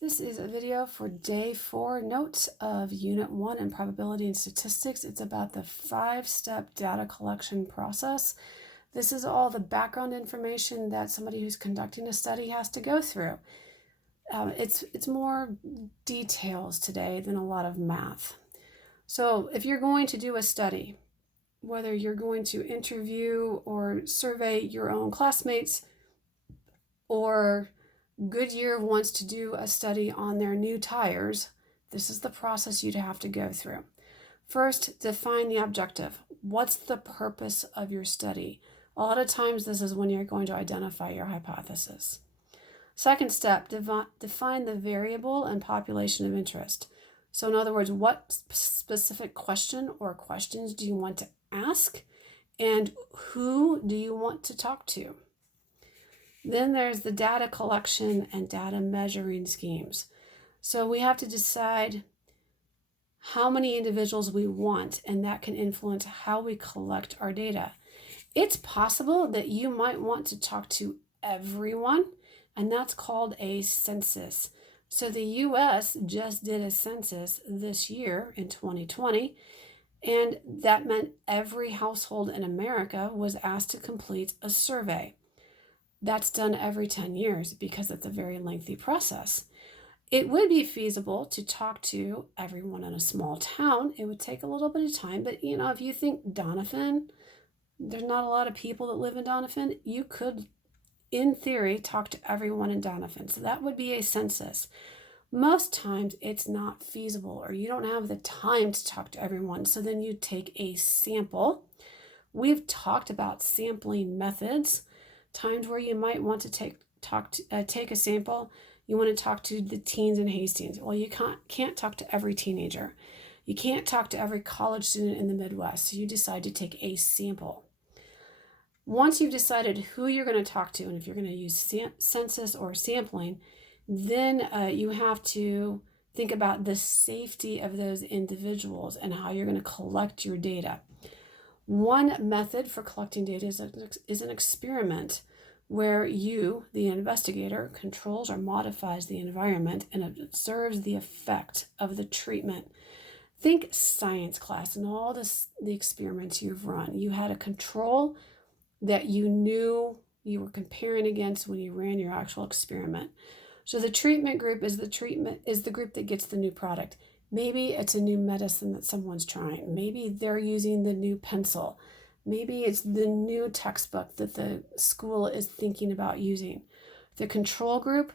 This is a video for day 4 notes of Unit 1 in Probability and Statistics. It's about the 5-step data collection process. This is all the background information that somebody who's conducting a study has to go through. It's more details today than a lot of math. So if you're going to do a study, whether you're going to interview or survey your own classmates, or Goodyear wants to do a study on their new tires, this is the process you'd have to go through. First, define the objective. What's the purpose of your study? A lot of times this is when you're going to identify your hypothesis. Second step, define the variable and population of interest. So in other words, what specific question or questions do you want to ask, and who do you want to talk to? Then there's the data collection and data measuring schemes. So we have to decide how many individuals we want, and that can influence how we collect our data. It's possible that you might want to talk to everyone, and that's called a census. So the US just did a census this year in 2020, and that meant every household in America was asked to complete a survey. That's done every 10 years because it's a very lengthy process. It would be feasible to talk to everyone in a small town. It would take a little bit of time, but if you think Doniphan, there's not a lot of people that live in Doniphan, you could, in theory, talk to everyone in Doniphan. So that would be a census. Most times it's not feasible, or you don't have the time to talk to everyone. So then you take a sample. We've talked about sampling methods, times where you might want to take a sample. You want to talk to the teens in Hastings. Well, you can't talk to every teenager. You can't talk to every college student in the Midwest. So you decide to take a sample. Once you've decided who you're going to talk to, and if you're going to use census or sampling, then you have to think about the safety of those individuals and how you're going to collect your data. One method for collecting data is an experiment where you, the investigator, controls or modifies the environment and observes the effect of the treatment. Think science class and all the experiments you've run. You had a control that you knew you were comparing against when you ran your actual experiment. So the treatment group is the group that gets the new product. Maybe it's a new medicine that someone's trying. Maybe they're using the new pencil. Maybe it's the new textbook that the school is thinking about using. The control group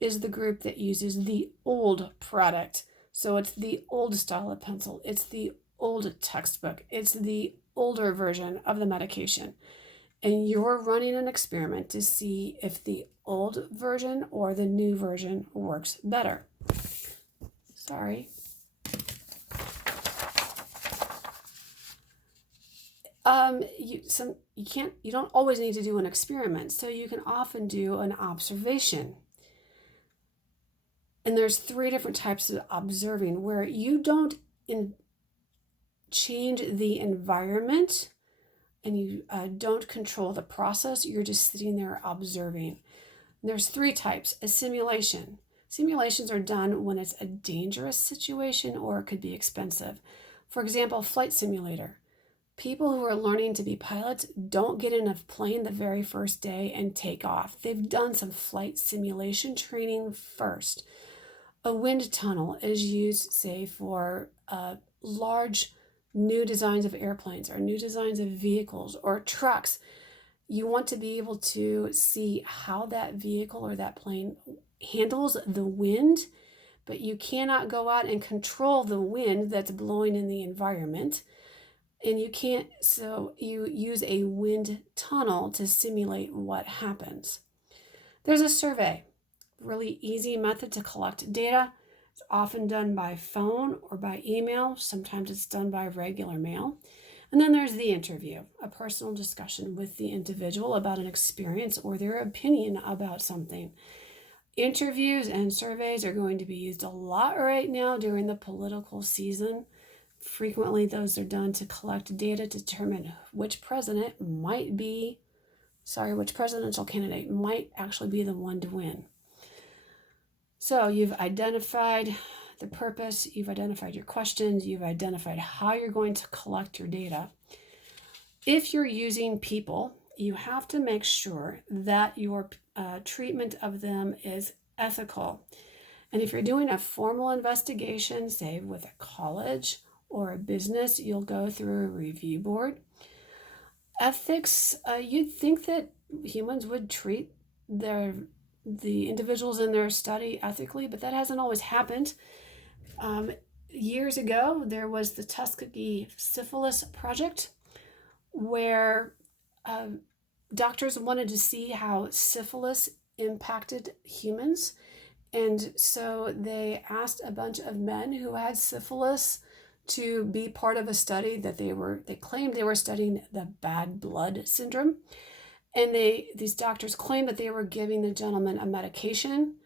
is the group that uses the old product. So it's the old style of pencil. It's the old textbook. It's the older version of the medication. And you're running an experiment to see if the old version or the new version works better. Sorry. You don't always need to do an experiment, so you can often do an observation. And there's 3 different types of observing where you don't change the environment and you don't control the process. You're just sitting there observing. And there's 3 types. A simulation. Simulations are done when it's a dangerous situation or it could be expensive. For example, flight simulator. People who are learning to be pilots don't get in a plane the very first day and take off. They've done some flight simulation training first. A wind tunnel is used, say, for large new designs of airplanes or new designs of vehicles or trucks. You want to be able to see how that vehicle or that plane handles the wind, but you cannot go out and control the wind that's blowing in the environment. And you can't, so you use a wind tunnel to simulate what happens. There's a survey, really easy method to collect data. It's often done by phone or by email. Sometimes it's done by regular mail. And then there's the interview, a personal discussion with the individual about an experience or their opinion about something. Interviews and surveys are going to be used a lot right now during the political season. Frequently, those are done to collect data to determine which presidential candidate might actually be the one to win. So you've identified the purpose, you've identified your questions, you've identified how you're going to collect your data. If you're using people, you have to make sure that your treatment of them is ethical. And if you're doing a formal investigation, say with a college or a business, you'll go through a review board. Ethics, you'd think that humans would treat the individuals in their study ethically, but that hasn't always happened. Years ago, there was the Tuskegee Syphilis Project, where doctors wanted to see how syphilis impacted humans. And so they asked a bunch of men who had syphilis to be part of a study that they claimed they were studying the bad blood syndrome. And these doctors claimed that they were giving the gentleman a medication.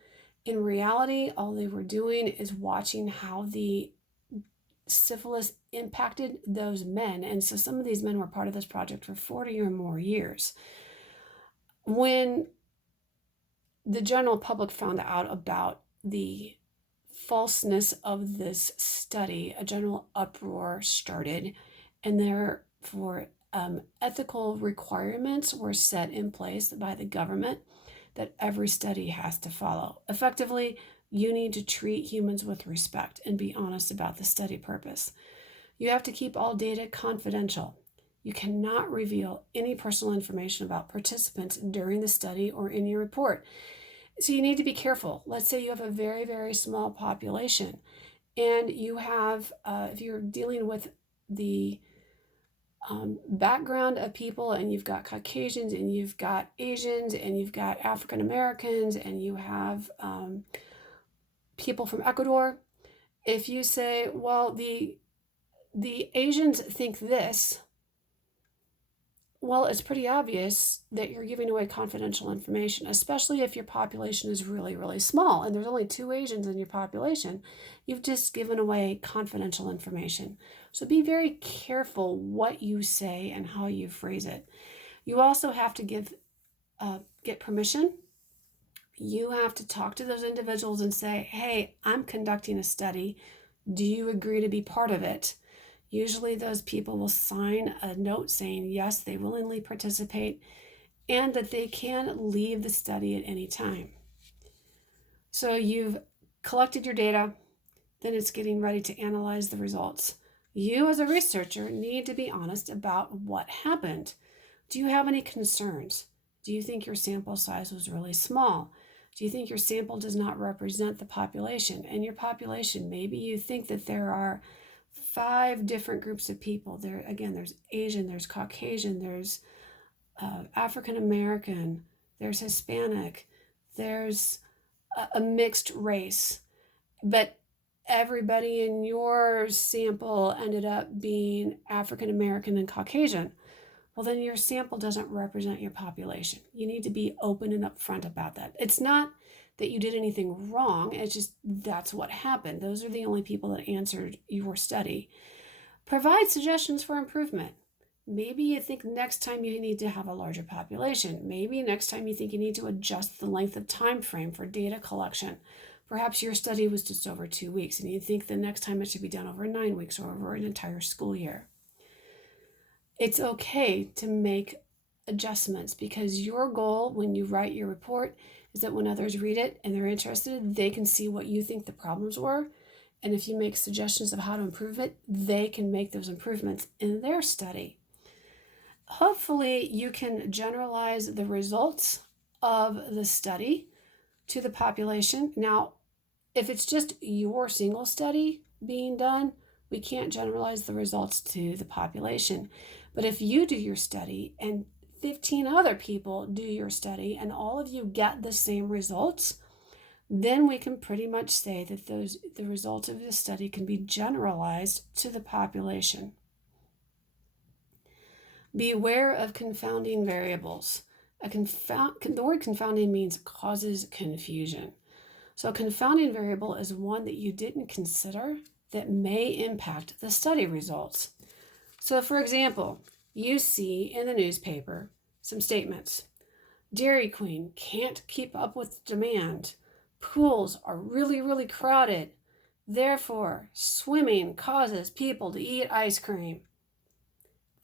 In reality, all they were doing is watching how the syphilis impacted those men. And so some of these men were part of this project for 40 or more years. When the general public found out about the falseness of this study, a general uproar started, and therefore ethical requirements were set in place by the government that every study has to follow. Effectively, you need to treat humans with respect and be honest about the study purpose. You have to keep all data confidential. You cannot reveal any personal information about participants during the study or in your report. So you need to be careful. Let's say you have a very, very small population, and you have, if you're dealing with the background of people, and you've got Caucasians, and you've got Asians, and you've got African Americans, and you have people from Ecuador. If you say, well, the Asians think this, well, it's pretty obvious that you're giving away confidential information, especially if your population is really, really small and there's only 2 Asians in your population. You've just given away confidential information. So be very careful what you say and how you phrase it. You also have to get permission. You have to talk to those individuals and say, hey, I'm conducting a study. Do you agree to be part of it? Usually those people will sign a note saying, yes, they willingly participate and that they can leave the study at any time. So you've collected your data, then it's getting ready to analyze the results. You as a researcher need to be honest about what happened. Do you have any concerns? Do you think your sample size was really small? Do you think your sample does not represent the population? And your population, maybe you think that there are 5 different groups of people. There's Asian, there's Caucasian, there's African American, there's Hispanic, there's a mixed race. But everybody in your sample ended up being African American and Caucasian. Well, then your sample doesn't represent your population. You need to be open and upfront about that. It's not that you did anything wrong. It's just that's what happened. Those are the only people that answered your study. Provide suggestions for improvement. Maybe you think next time you need to have a larger population. Maybe next time you think you need to adjust the length of time frame for data collection. Perhaps your study was just over 2 weeks and you think the next time it should be done over 9 weeks or over an entire school year. It's okay to make adjustments because your goal when you write your report is that when others read it and they're interested, they can see what you think the problems were. And if you make suggestions of how to improve it, they can make those improvements in their study. Hopefully, you can generalize the results of the study to the population. Now, if it's just your single study being done, we can't generalize the results to the population. But if you do your study and 15 other people do your study and all of you get the same results, then we can pretty much say that the results of the study can be generalized to the population. Beware of confounding variables. The word confounding means causes confusion. So a confounding variable is one that you didn't consider that may impact the study results. So for example, you see in the newspaper some statements. Dairy Queen can't keep up with demand. Pools are really, really crowded. Therefore, swimming causes people to eat ice cream.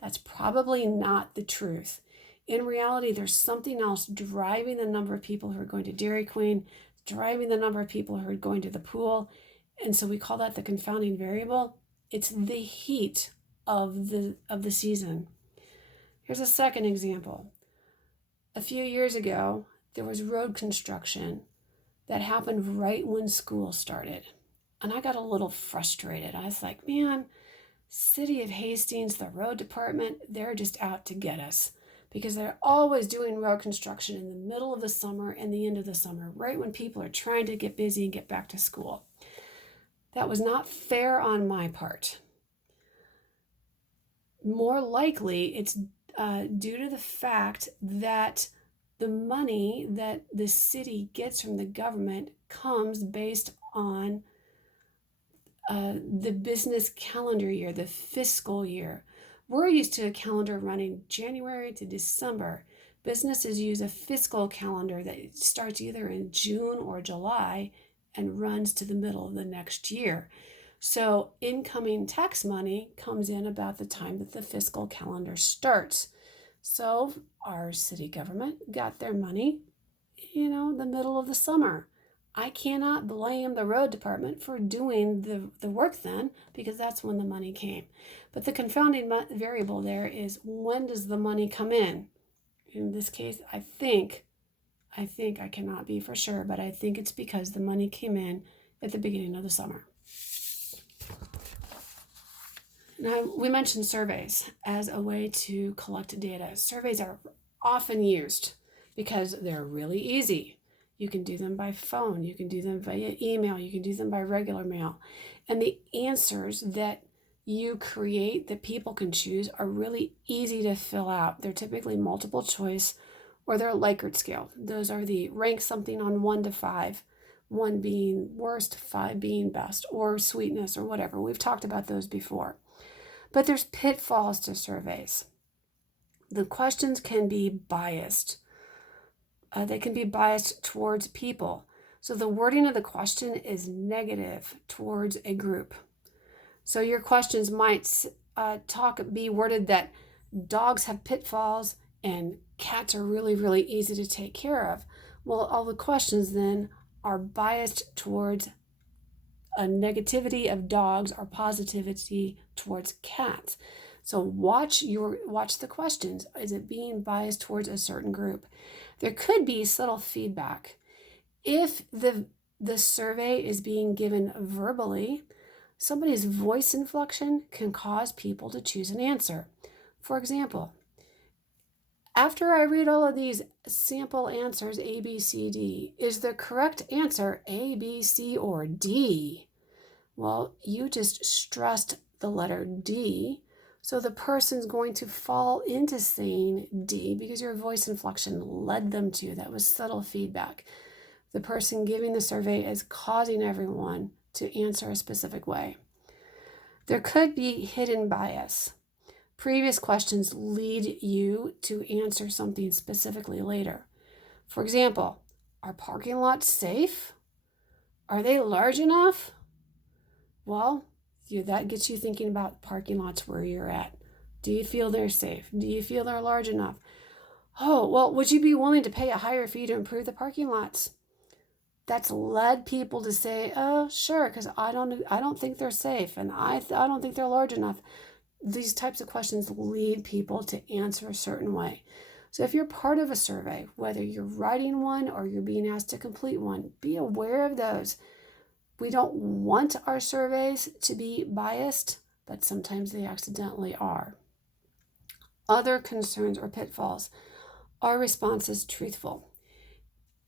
That's probably not the truth. In reality, there's something else driving the number of people who are going to Dairy Queen, driving the number of people who are going to the pool. And so we call that the confounding variable. It's the heat of the season. Here's a second example. A few years ago, there was road construction that happened right when school started. And I got a little frustrated. I was like, man, City of Hastings, the road department, they're just out to get us because they're always doing road construction in the middle of the summer and the end of the summer, right when people are trying to get busy and get back to school. That was not fair on my part. More likely, it's due to the fact that the money that the city gets from the government comes based on the business calendar year, the fiscal year. We're used to a calendar running January to December. Businesses use a fiscal calendar that starts either in June or July and runs to the middle of the next year. So incoming tax money comes in about the time that the fiscal calendar starts. So our city government got their money, the middle of the summer. I cannot blame the road department for doing the work then, because that's when the money came. But the confounding variable there is, when does the money come in? In this case, I think I cannot be for sure, but I think it's because the money came in at the beginning of the summer. Now, we mentioned surveys as a way to collect data. Surveys are often used because they're really easy. You can do them by phone, you can do them via email, you can do them by regular mail. And the answers that you create that people can choose are really easy to fill out. They're typically multiple choice, or they're Likert scale. Those are the rank something on 1 to 5, 1 being worst, 5 being best, or sweetness, or whatever. We've talked about those before. But there's pitfalls to surveys. The questions can be biased. They can be biased towards people. So the wording of the question is negative towards a group. So your questions might be worded that dogs have pitfalls and cats are really, really easy to take care of. Well, all the questions then are biased towards a negativity of dogs or positivity towards cats. So watch the questions. Is it being biased towards a certain group? There could be subtle feedback. If the survey is being given verbally, somebody's voice inflection can cause people to choose an answer. For example, after I read all of these sample answers, A, B, C, D, is the correct answer A, B, C, or D? Well, you just stressed the letter D, so the person's going to fall into saying D because your voice inflection led them to. That was subtle feedback. The person giving the survey is causing everyone to answer a specific way. There could be hidden bias. Previous questions lead you to answer something specifically later. For example, are parking lots safe? Are they large enough? Well, that gets you thinking about parking lots where you're at. Do you feel they're safe? Do you feel they're large enough? Oh, well, would you be willing to pay a higher fee to improve the parking lots? That's led people to say, oh, sure, because I don't think they're safe, and I don't think they're large enough. These types of questions lead people to answer a certain way. So if you're part of a survey, whether you're writing one or you're being asked to complete one, be aware of those. We don't want our surveys to be biased, but sometimes they accidentally are. Other concerns or pitfalls. Are responses truthful?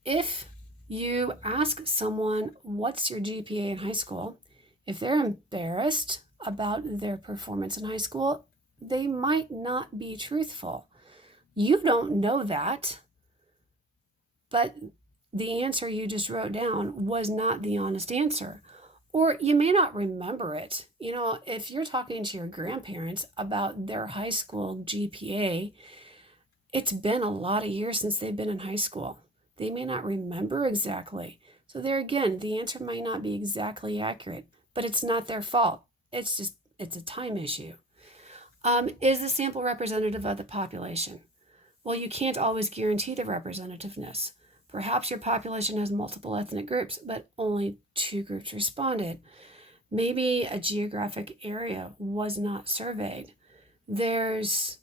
If you ask someone, what's your GPA in high school? If they're embarrassed about their performance in high school, they might not be truthful. You don't know that, but the answer you just wrote down was not the honest answer. Or you may not remember it. If you're talking to your grandparents about their high school GPA, it's been a lot of years since they've been in high school. They may not remember exactly. So there again, the answer might not be exactly accurate, but it's not their fault. It's a time issue. Is the sample representative of the population? Well, you can't always guarantee the representativeness. Perhaps your population has multiple ethnic groups, but only 2 groups responded. Maybe a geographic area was not surveyed. There's,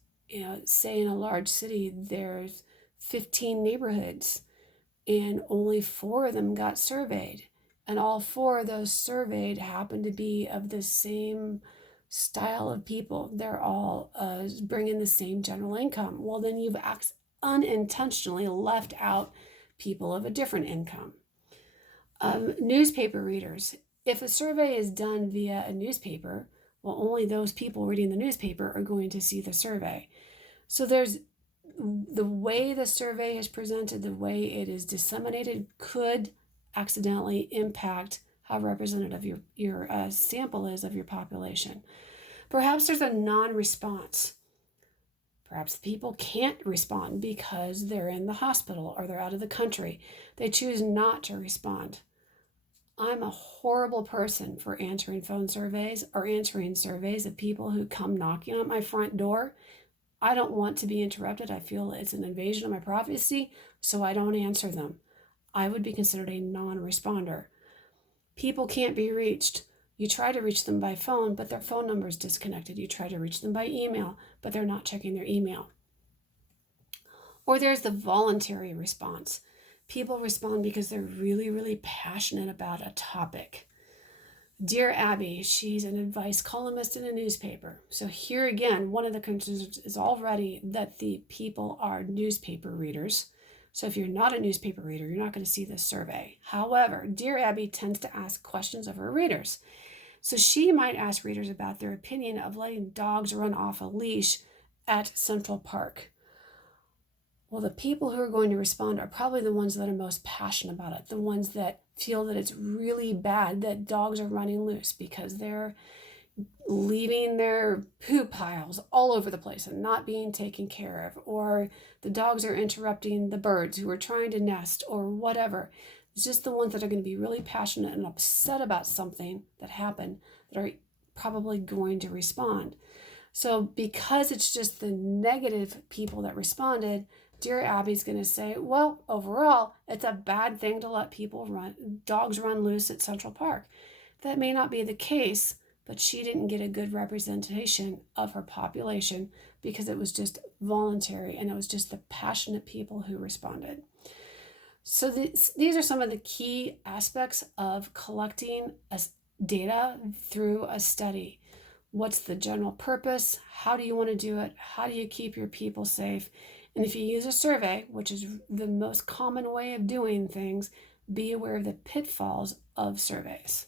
say in a large city, there's 15 neighborhoods and only 4 of them got surveyed. And all 4 of those surveyed happen to be of the same style of people. They're all bringing the same general income. Well, then you've unintentionally left out people of a different income. Newspaper readers. If a survey is done via a newspaper, well, only those people reading the newspaper are going to see the survey. So there's the way the survey is presented, the way it is disseminated could accidentally impact how representative your sample is of your population. Perhaps there's a non-response. Perhaps people can't respond because they're in the hospital or they're out of the country. They choose not to respond. I'm a horrible person for answering phone surveys or answering surveys of people who come knocking on my front door. I don't want to be interrupted. I feel it's an invasion of my privacy, so I don't answer them. I would be considered a non-responder. People can't be reached. You try to reach them by phone, but their phone number is disconnected. You try to reach them by email, but they're not checking their email. Or there's the voluntary response. People respond because they're really, really passionate about a topic. Dear Abby, she's an advice columnist in a newspaper. So here again, one of the concerns is already that the people are newspaper readers. So if you're not a newspaper reader, you're not going to see this survey. However, Dear Abby tends to ask questions of her readers. So she might ask readers about their opinion of letting dogs run off a leash at Central Park. Well, the people who are going to respond are probably the ones that are most passionate about it, the ones that feel that it's really bad that dogs are running loose because they're leaving their poop piles all over the place and not being taken care of, or the dogs are interrupting the birds who are trying to nest, or whatever. It's just the ones that are going to be really passionate and upset about something that happened that are probably going to respond. So because it's just the negative people that responded, Dear Abby's going to say, well, overall, it's a bad thing to let dogs run loose at Central Park. That may not be the case, but she didn't get a good representation of her population because it was just voluntary and it was just the passionate people who responded. So these are some of the key aspects of collecting data through a study. What's the general purpose? How do you want to do it? How do you keep your people safe? And if you use a survey, which is the most common way of doing things, be aware of the pitfalls of surveys.